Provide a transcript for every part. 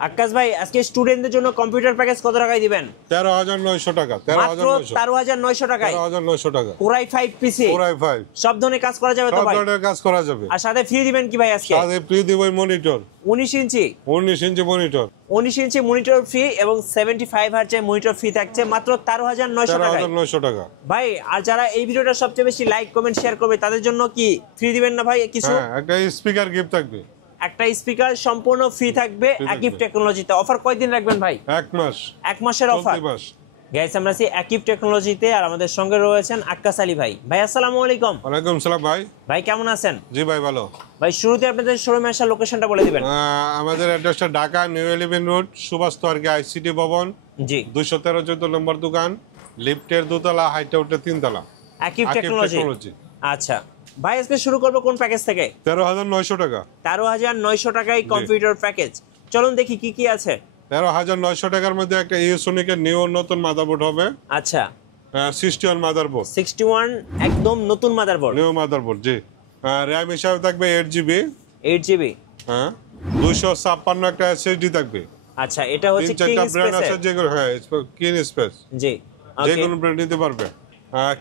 আকাশ ভাই আজকে স্টুডেন্টদের জন্য কম্পিউটার প্যাকেজ কত টাকায় দিবেন? 13,900 টাকা। মাত্র 13,900 টাকায় 13,900 টাকা। কোরাই 5 পিসি কোরাই 5 সব ধরনের কাজ করা যাবে তো সব ভাই? ধরনের কাজ করা যাবে। আর সাথে ফ্রি দিবেন কি ভাই আজকে? সাথে ফ্রি দিব মনিটর 19 ইঞ্চি 19 inch monitor 19 inch monitor free এবং 75 হার্টজের মনিটর ফ্রি থাকছে মাত্র 13,900 টাকায়। 13,900 টাকা ভাই আর যারা এই ভিডিওটা সবচেয়ে বেশি লাইক কমেন্ট শেয়ার করবে তাদের জন্য কি ফ্রি দিবেন না ভাই কিছু? হ্যাঁ, একটা স্পিকার গিফট থাকবে। একটা স্পিকার সম্পূর্ণ ফ্রি থাকবে আকিব টেকনোলজিতে। অফার কয়দিন রাখবেন ভাই? 1 মাস। 1 মাসের অফার। গাইস আমরা আছি আকিব টেকনোলজিতে আর আমাদের সঙ্গে রয়েছেন আক্কাস আলী ভাই। ভাই আসসালামু আলাইকুম। ওয়ালাইকুম সালাম ভাই। ভাই কেমন আছেন? জি ভাই ভালো। ভাই শুরুতে আপনাদের শোরুমে আসার লোকেশনটা বলে দিবেন। আমাদের অ্যাড্রেসটা Dhaka new eleven road Subhash তর্কে আইসিটি ভবন জি 213 নম্বর দোকান, লিফটের দোতলা, হাইটে উঠে 3 তলা, আকিব টেকনোলজি। আচ্ছা ভাই আজকে শুরু করব কোন প্যাকেজ থেকে? 13,900 টাকা। 13,900 টাকায় কম্পিউটার প্যাকেজ। চলুন দেখি কি কি আছে। 13,900 টাকার মধ্যে একটা ইউসোনিকের নিউ নতুন মাদারবোর্ড হবে। আচ্ছা 61 মাদারবোর্ড 61 একদম নতুন মাদারবোর্ড নিউ মাদারবোর্ড জি। র্যাম হিসাবে থাকবে 8GB 8GB। হ্যাঁ 256 একটা এসএসডি থাকবে। আচ্ছা এটা হচ্ছে কিং ব্র্যান্ড আছে স্পেস। যেগুলো হ্যাঁ কিং স্পেস জি যে ওকে। কোনো ব্র্যান্ড নিতে পারবে।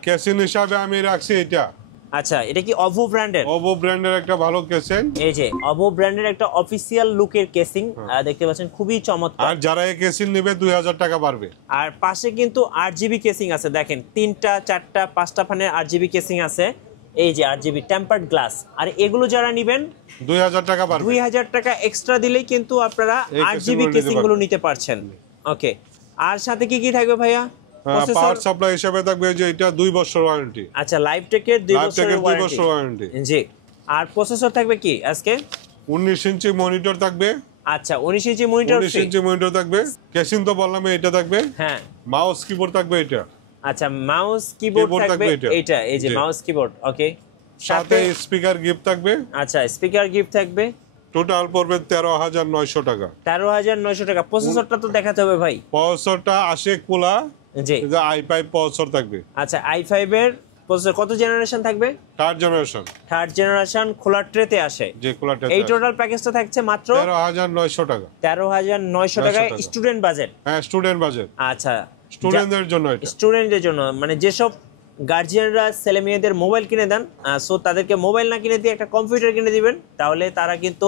কেসিন হিসাবে আমি রাখছি এটা। আচ্ছা এটা কি অভো ব্র্যান্ডের? ওভো ব্র্যান্ডের একটা ভালো কেসিন। এই যে অভো ব্র্যান্ডের একটা অফিশিয়াল লুকের কেসিং দেখতে পাচ্ছেন, খুবই চমৎকার। আর যারা এই কেসিন নেবে 2,000 টাকা পারবে। আর পাশে কিন্তু 8GB কেসিং আছে, দেখেন 3টা 4টা 5টা ফানের 8GB কেসিং আছে। এই যে 8GB টেম্পারড গ্লাস। আর এগুলো যারা নেবেন 2,000 টাকা পারবে। 2,000 টাকা এক্সট্রা দিলেই কিন্তু আপনারা 8GB কেসিং গুলো নিতে পারছেন। ওকে আর সাথে কি কি থাকবে ভাইয়া? পাওয়ার সাপ্লাই হিসেবে থাকবে যে এটা 2 বছর ওয়ারেন্টি। আচ্ছা লাইভ টেকের 2 বছরের ওয়ারেন্টি। জি আর প্রসেসর থাকবে কি আজকে? 19 ইঞ্চি মনিটর থাকবে। আচ্ছা 19 ইঞ্চি মনিটর 19 ইঞ্চি মনিটর থাকবে। কেসিং তো বললাম এটা থাকবে। হ্যাঁ মাউস কিবোর্ড থাকবে এটা। আচ্ছা মাউস কিবোর্ড থাকবে এটা। এই যে মাউস কিবোর্ড ওকে। সাথে স্পিকার গিফট থাকবে। আচ্ছা স্পিকার গিফট থাকবে। টোটাল পড়বে 13,900 টাকা। 13,900 টাকা। প্রসেসরটা তো দেখাতে হবে ভাই। প্রসেসরটা আসে কোলা জি i5 প্রসেসর থাকবে। আচ্ছা i5 এর প্রসেসর কত জেনারেশন থাকবে? Third generation. থার্ড জেনারেশন খোলা ট্রেতে আসে। যে খোলা ট্রেতে। এই টোটাল প্যাকেজটা থাকছে মাত্র 13,900 টাকা। 13,900 টাকায় স্টুডেন্ট বাজেট। হ্যাঁ স্টুডেন্ট বাজেট। আচ্ছা স্টুডেন্টদের জন্য এটা। স্টুডেন্টদের জন্য মানে যেসব গার্জিয়ানরা ছেলে মেয়েদের মোবাইল কিনে দেন, সো তাদেরকে মোবাইল না কিনে দিয়ে একটা কম্পিউটার কিনে দিবেন, তাহলে তারা কিন্তু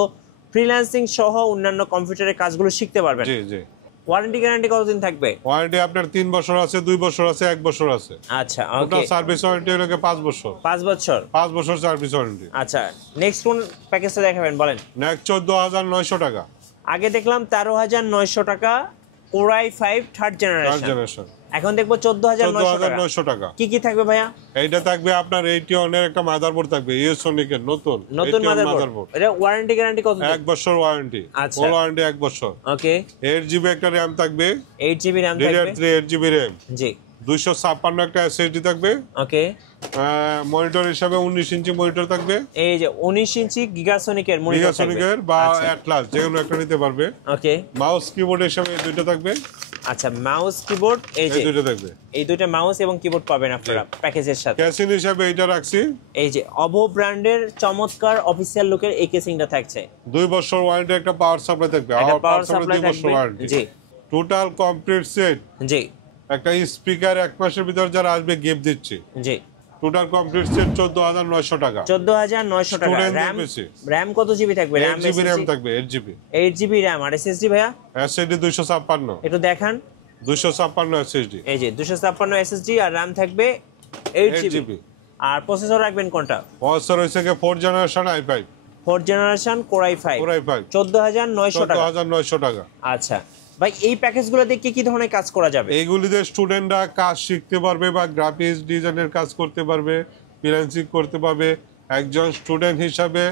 ফ্রিল্যান্সিং সহ অন্যান্য কম্পিউটারের কাজগুলো শিখতে পারবেন। জি জি। ওয়ারেন্টি গ্যারান্টি কতদিন থাকবে? ওয়ারেন্টি আপনার 3 বছর আছে, 2 বছর আছে, 1 বছর আছে। আচ্ছা ওটা ওকে। সার্ভিস ওয়ারেন্টি হলো 5 বছর। 5 বছর 5 বছর সার্ভিস ওয়ারেন্টি। আচ্ছা নেক্সট কোন প্যাকেজটা দেখাবেন বলেন? নেক্সট 14,900 টাকা। আগে দেখলাম 13,900 টাকা কোরাই 5 থার্ড জেনারেশন। এখন দেখবো 14,900 টাকা। কি কি থাকবে ভাইয়া? এইটা থাকবে আপনার 81 এর একটা মাদারবোর্ড থাকবে ইউসোনিকের নতুন মাদারবোর্ড। এটা ওয়ারেন্টি গ্যারান্টি কত? 1 বছর ওয়ারেন্টি। আচ্ছা ফুল ওয়ারেন্টি 1 বছর। ওকে 8GB একটা RAM থাকবে। 8GB RAM থাকবে। 8GB RAM জি 256 একটা SSD থাকবে। ওকে মনিটর হিসাবে 19 ইঞ্চি মনিটর থাকবে। এই যে 19 ইঞ্চি গিগাসনিকের মনিটর থাকবে। গিগাসনিকের বা অ্যাটলাস যে কোনো একটা নিতে পারবে। ওকে মাউস কিবোর্ড হিসাবে এই দুটো থাকবে। আচ্ছা মাউস কিবোর্ড এই যে দুটো থাকবে। এই দুটো মাউস এবং কিবোর্ড পাবেন আপনারা প্যাকেজের সাথে। কেসিং হিসাবে এটা রাখছি। এই যে অভো ব্র্যান্ডের চমৎকার অফিশিয়াল লুকের এই কেসিংটা থাকছে। 2 বছর ওয়ারেন্টি একটা পাওয়ার সাপ্লাই থাকবে। পাওয়ার সাপ্লাই 2 বছর ওয়ারেন্টি। জি টোটাল কমপ্লিট সেট। জি একটা স্পিকার 1 মাসের ভিতর যারা আসবে গিফট দিচ্ছি। জি টোটাল কমপ্লিট সেট 14,900 টাকা। 14,900 টাকা। RAM কত জিবি থাকবে? RAM 8GB RAM থাকবে। 8GB 8GB RAM আর SSD ভাইয়া? SSD 256 একটু দেখান। 256 SSD। এই যে 256 SSD আর RAM থাকবে 8GB। আর প্রসেসর রাখবেন কোনটা? প্রসেসর হইছে কি 4th generation i5 4th generation core i 5 14,900 টাকা। 14,900 টাকা। আচ্ছা ভাই এই প্যাকেজগুলোতে কি কি ধরনের কাজ করা যাবে? এইগুলিতে স্টুডেন্টরা কাজ শিখতে পারবে বা গ্রাফিক্স ডিজাইনের কাজ করতে পারবে, ফ্রিল্যান্সিং করতে পারবে। একজন স্টুডেন্ট হিসাবে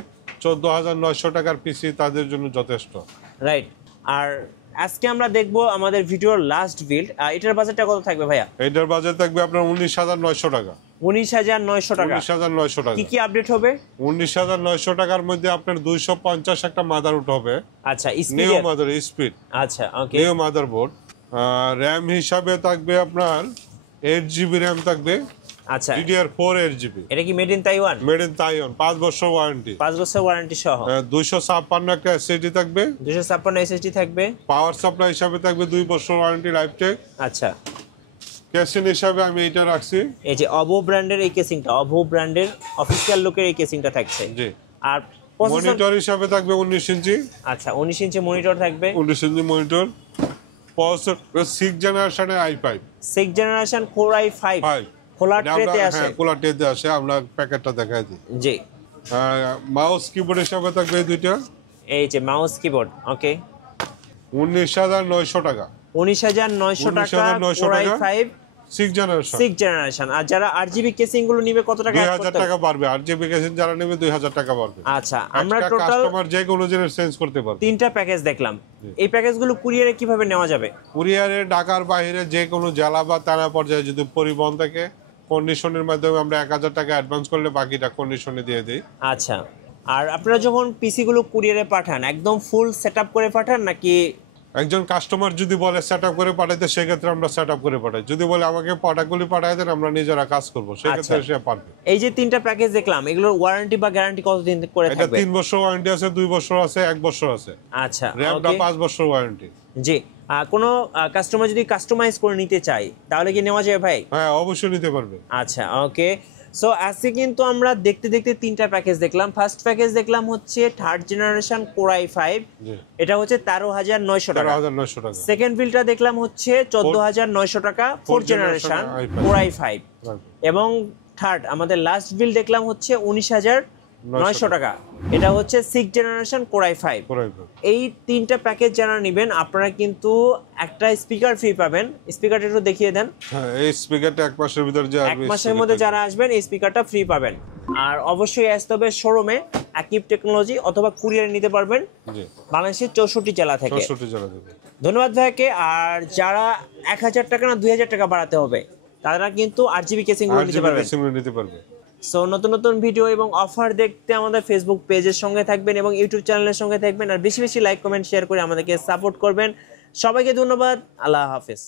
14,900 টাকার পিসি তাদের জন্য যথেষ্ট। রাইট। আর আজকে আমরা দেখবো আমাদের ভিডিওর লাস্ট বিল্ড। এটার বাজেটটা কত থাকবে ভাইয়া? এটার বাজেট থাকবে আপনার 19,900 টাকা। 19,900 টাকা। 19,900 টাকা। কি কি আপডেট হবে? 19,900 টাকার মধ্যে আপনার 250 একটা মাদারবোর্ড হবে। আচ্ছা নিউ মাদার স্পিড। আচ্ছা ওকে নিউ মাদারবোর্ড। RAM হিসাবে থাকবে আপনার 8GB RAM থাকবে। আচ্ছা DDR4 8GB। এটা কি made in Taiwan? Made in Taiwan, 5 বছর ওয়ারেন্টি। 5 বছর ওয়ারেন্টি সহ। 256 একটা SSD থাকবে, 256 SSD থাকবে। পাওয়ার সাপ্লাই হিসাবে থাকবে 2 বছর ওয়ারেন্টি লাইফটেক। আচ্ছা কেসিং হিসাবে আমি এটা রাখছি। এই যে অভো ব্র্যান্ডের এই কেসিংটা, অভো ব্র্যান্ডের অফিশিয়াল লুকের এই কেসিংটা থাকছে। জি। আর মনিটর হিসাবে থাকবে 19 ইঞ্চি। আচ্ছা 19 ইঞ্চি মনিটর থাকবে। 19 ইঞ্চি মনিটর। প্রসেসর 6 জেনারেশনের i5। 6 জেনারেশন Core i5 খোলা ট্রেতে আসে। হ্যাঁ খোলা ট্রেতে আসে, আমরা প্যাকেটটা দেখাই দিই। জি। মাউস কিবোর্ড হিসাবে থাকবে এই দুইটা। এই যে মাউস কিবোর্ড, ওকে 19,900 টাকা। 19,900 টাকা Core i5 6 জেনারেশন। 6 জেনারেশন। আর যারা RGB কেসিং গুলো নিবে কত টাকা? 2000 টাকা পারবে। RGB কেসিং যারা নেবে 2000 টাকা পারবে। আচ্ছা আমরা টোটাল কাস্টমার যে কোনো জিনিস চেঞ্জ করতে পারবে। 3টা প্যাকেজ দেখলাম। এই প্যাকেজগুলো কুরিয়ারে কিভাবে নেওয়া যাবে? কুরিয়ারে ঢাকার বাইরে যে কোনো জেলা বা থানা পর্যায়ে যদি পরিবহন থাকে, কন্ডিশনের মাধ্যমে আমরা 1000 টাকা অ্যাডভান্স করলে বাকিটা কন্ডিশনে দিয়ে দিই। আচ্ছা আর আপনারা যখন পিসি গুলো কুরিয়ারে পাঠান একদম ফুল সেটআপ করে পাঠান নাকি? একজন কাস্টমার যদি বলে সেটআপ করে পাঠাইতে, সেক্ষেত্রে আমরা সেটআপ করে পাঠাই। যদি বলে আমাকে প্রোডাক্টগুলি পাঠাই দেন, আমরা নিজেরা কাজ করব, সেক্ষেত্রে সে পারবে। এই যে 3টা প্যাকেজ দেখলাম, এগুলোর ওয়ারেন্টি বা গ্যারান্টি কতদিন করে এটা থাকবে? 3 বছর ওয়ারেন্টি আছে, 2 বছর আছে, 1 বছর আছে। আচ্ছা র‍্যামটা 5 বছর ওয়ারেন্টি। জি। কোনো কাস্টমার যদি কাস্টমাইজ করে নিতে চায় তাহলে কি নেওয়া যাবে ভাই? হ্যাঁ অবশ্যই নিতে পারবে। আচ্ছা ওকে। সো আজকে কিন্তু আমরা দেখতে দেখতে 3টা প্যাকেজ দেখলাম। ফার্স্ট প্যাকেজ দেখলাম হচ্ছে 3rd জেনারেশন Core i5, এটা হচ্ছে 13,900 টাকা। 13,900 টাকা। সেকেন্ড বিলটা দেখলাম হচ্ছে 14,900 টাকা 4th জেনারেশন Core i5। এবং থার্ড আমাদের লাস্ট বিল দেখলাম হচ্ছে 19,900 টাকা, এটা হচ্ছে 6th জেনারেশন Core i5। এই 3টা প্যাকেজ যারা নেবেন আপনারা কিন্তু একটা স্পিকার ফ্রি পাবেন। স্পিকারটা একটু দেখিয়ে দেন। হ্যাঁ এই স্পিকারটা 1 মাসের ভিতর যে 1 মাসের মধ্যে যারা আসবেন এই স্পিকারটা ফ্রি পাবেন। আর অবশ্যই আসতে হবে শোরুমে, আকিব টেকনোলজি, অথবা কুরিয়ারে নিতে পারবেন বাংলাদেশের 64 জেলা থেকে। 64 জেলা থেকে। ধন্যবাদ ভাইকে। আর যারা 1000 টাকা না 2000 টাকা বাড়াতে হবে তারা কিন্তু RGB কেসিং গুলো নিতে পারবে। সো নতুন নতুন ভিডিও এবং অফার দেখতে আমাদের ফেসবুক পেজের সঙ্গে থাকবেন এবং ইউটিউব চ্যানেলের সঙ্গে থাকবেন। আর বেশি বেশি লাইক কমেন্ট শেয়ার করে আমাদেরকে সাপোর্ট করবেন। সবাইকে ধন্যবাদ। আল্লাহ হাফেজ।